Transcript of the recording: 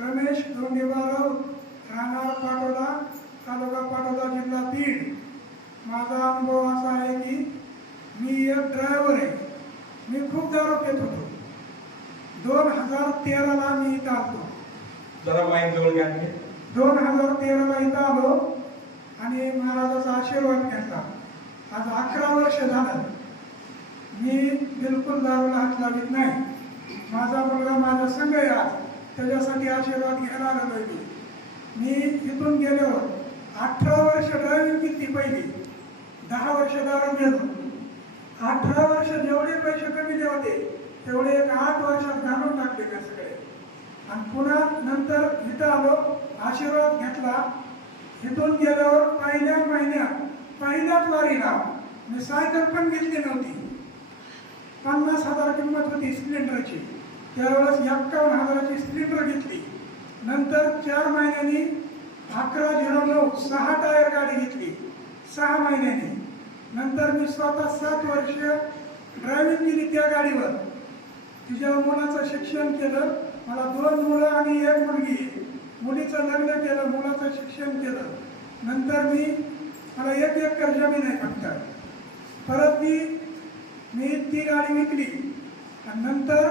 रमेश डोंगेबाराव, राहणार पाटोदा, तालुका पाटोदा, जिल्हा बीड। माझा अनुभव असा आहे की मी एक ड्रायव्हर आहे। मी खूप दारू पित होतो। 2013ला मी इथं आलो। 2013ला इथं आलो आणि महाराजाचा आशीर्वाद घेतला। आज 11 वर्ष झालं मी बिलकुल दारूला हात लावित नाही। माझा मुलगा माझ्या संग आहे आज, त्याच्यासाठी आशीर्वाद घ्यायला आलेलो आहे। मी इथून गेल्यावर 18 वर्ष ड्रायव्हिंग केली पहिली, 10 वर्ष दारू गेलो। 18 वर्ष जेवढे पैसे कमी होते तेवढे 8 वर्षात घालून टाकले का सगळे। आणि पुन्हा नंतर इथं आलो, आशीर्वाद घेतला। इथून गेल्यावर पहिल्या महिन्यात पहिल्याच वारीला मी सायकल पण घेतली नव्हती। 50,000 किंमत होती स्प्लेंडरची, त्यावेळेस 51,000ची स्प्लेंडर घेतली। नंतर 4 महिन्यांनी 1109 6 टायर गाडी घेतली 6 महिन्यांनी। नंतर मी स्वतः 7 वर्ष ड्रायव्हिंग केली त्या गाडीवर। तिच्या मुलाचं शिक्षण केलं, मला 2 मुलं आणि 1 मुलगी। मुलीचं लग्न केलं, मुलाचं शिक्षण केलं। नंतर मला 1 एकर जमीन आहे फक्त। परत मी ती गाडी विकली आणि नंतर